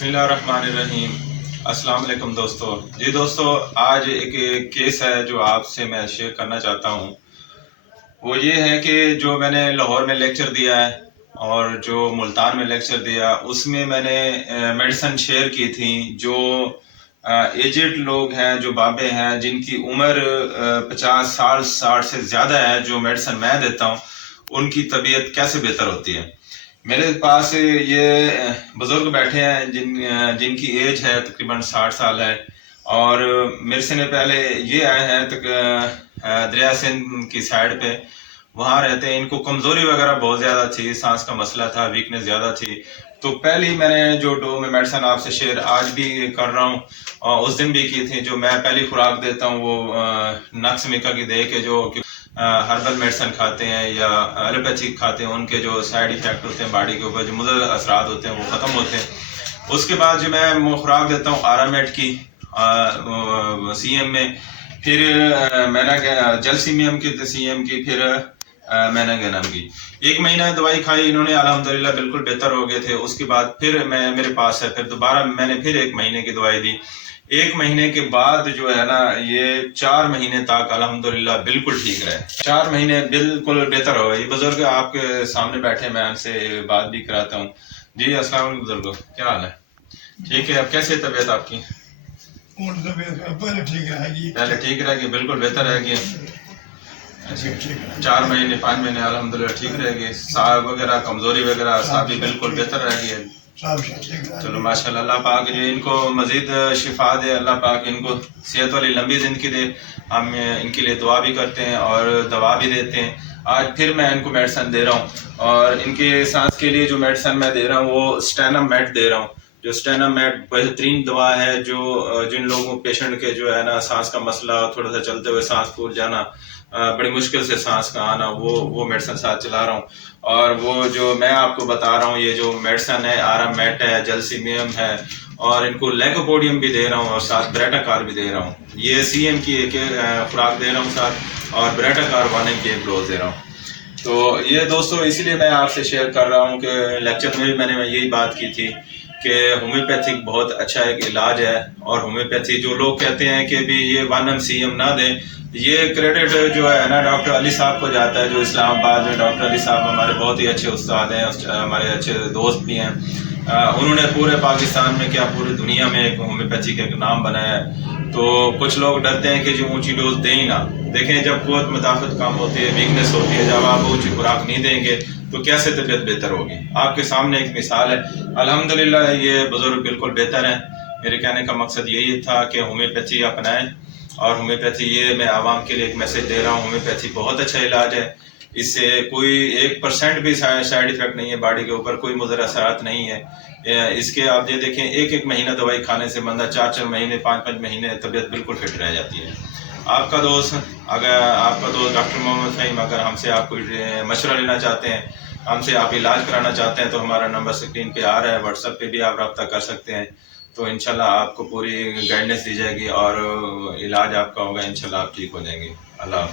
बिस्मिल्लाहिर्रहमानिर्रहीम। अस्सलाम वालेकुम दोस्तों। जी दोस्तों, आज एक केस है जो आपसे मैं शेयर करना चाहता हूँ। वो ये है कि जो मैंने लाहौर में लेक्चर दिया है और जो मुल्तान में लेक्चर दिया, उसमें मैंने मेडिसिन शेयर की थी। जो एजेड लोग हैं, जो बाबे हैं, जिनकी उम्र 50 साल 60 से ज़्यादा है, जो मेडिसिन मैं देता हूँ, उनकी तबीयत कैसे बेहतर होती है। मेरे पास ये बुजुर्ग बैठे हैं जिनकी एज है तकरीबन 60 साल है, और मेरे से पहले ये आए हैं दरिया सिंध की साइड पे, वहाँ रहते हैं। इनको कमज़ोरी वगैरह बहुत ज़्यादा थी, सांस का मसला था, वीकनेस ज़्यादा थी। तो पहली मैंने जो डो में मेडिसिन आपसे शेयर आज भी कर रहा हूँ, और उस दिन भी की थी। जो मैं पहली खुराक देता हूँ वो नक्समिका की दे के, जो हर्बल मेडिसिन खाते हैं या एलोपैथिक खाते हैं, उनके जो साइड इफेक्ट होते हैं बॉडी के ऊपर, जो मुज़र असरात होते हैं, वो ख़त्म होते हैं। उसके बाद जो मैं खुराक देता हूँ आरामेट की CM में, फिर मैंने जलसीमियम की CM की, फिर मैंने गनम की। 1 महीना दवाई खाई इन्होंने, अल्हम्दुलिल्लाह बिल्कुल बेहतर हो गए थे। उसके बाद फिर मेरे पास है, फिर दोबारा मैंने फिर 1 महीने की दवाई दी। 1 महीने के बाद जो है ना, ये 4 महीने तक अल्हम्दुलिल्लाह बिल्कुल ठीक रहे। 4 महीने बिल्कुल बेहतर हो गए। ये बुजुर्ग आपके सामने बैठे, मैं उनसे बात भी कराता हूँ। जी अस्सलाम वालेकुम बुजुर्ग, क्या हाल है? ठीक है। अब कैसे तबीयत आपकी? पहले ठीक रहेगी, पहले ठीक रहेगी, बिल्कुल बेहतर रहेगी। 4 महीने 5 महीने अल्हम्दुलिल्लाह ठीक रहेगी। सांस वगैरह, कमजोरी वगैरह सब भी बिल्कुल बेहतर रहेगी। चलो माशाल्लाह, अल्लाह पाक जो इनको मजीद शिफा दे, अल्लाह पाक इनको सेहत वाली लंबी जिंदगी दे। हम इनके लिए दुआ भी करते हैं और दवा भी देते हैं। आज फिर मैं इनको मेडिसिन दे रहा हूँ, और इनके सांस के लिए जो मेडिसिन मैं दे रहा हूँ वो स्टेनम मेट दे रहा हूँ। जो स्टेनम मेट बेहतरीन दवा है, जो जिन लोगों पेशेंट के जो है ना सांस का मसला, थोड़ा सा चलते हुए सांस फूल जाना, बड़ी मुश्किल से सांस का आना, वो मेडिसिन साथ चला रहा हूँ। और वो जो मैं आपको बता रहा हूँ, ये जो मेडिसिन है आरामेट है, जलसीमियम है, और इनको लेकोपोडियम भी दे रहा हूँ, और साथ ब्रेटाकार भी दे रहा हूँ। ये CM की एक खुराक दे रहा हूँ साथ, और ब्रेटाकार 1 की एक डोज दे रहा हूँ। तो ये दोस्तों इसलिए मैं आपसे शेयर कर रहा हूँ कि लेक्चर में भी मैंने यही बात की थी कि होम्योपैथिक बहुत अच्छा एक इलाज है। और होम्योपैथी जो लोग कहते हैं कि भी ये 1 CM ना दें, ये क्रेडिट जो है ना डॉक्टर अली साहब को जाता है, जो इस्लामाबाद में डॉक्टर अली साहब हमारे बहुत ही अच्छे उस्ताद हैं, हमारे अच्छे दोस्त भी हैं। उन्होंने पूरे पाकिस्तान में क्या पूरी दुनिया में एक होम्योपैथी का एक नाम बनाया है। तो कुछ लोग डरते हैं कि जो ऊंची डोज दें ही ना। देखें, जब कुव्वत मुदाफ़त कम होती है, वीकनेस होती है, जब आप ऊंची खुराक नहीं देंगे तो कैसे तबीयत बेहतर होगी। आपके सामने एक मिसाल है। अल्हम्दुलिल्लाह ये बुजुर्ग बिल्कुल बेहतर है। मेरे कहने का मकसद यही था कि होम्योपैथी अपनाएं, और होम्योपैथी ये मैं आवाम के लिए एक मैसेज दे रहा हूँ, होम्योपैथी बहुत अच्छा इलाज है। इससे कोई 1% भी साइड इफेक्ट नहीं है, बॉडी के ऊपर कोई मुज़र असरात नहीं है। इसके आप ये देखें, 1 महीना दवाई खाने से बंदा 4 महीने 5 महीने तबीयत बिल्कुल फिट रह जाती है। आपका दोस्त डॉक्टर मोहम्मद फ़हीम, अगर हमसे आप कोई मशवरा लेना चाहते हैं, हमसे आप इलाज कराना चाहते हैं, तो हमारा नंबर स्क्रीन पे आ रहा है। व्हाट्सएप पे भी आप रब्ता कर सकते हैं। तो इंशाल्लाह आपको पूरी गाइडेंस दी जाएगी और इलाज आपका होगा। इंशाल्लाह आप ठीक हो जाएंगे। अल्लाह।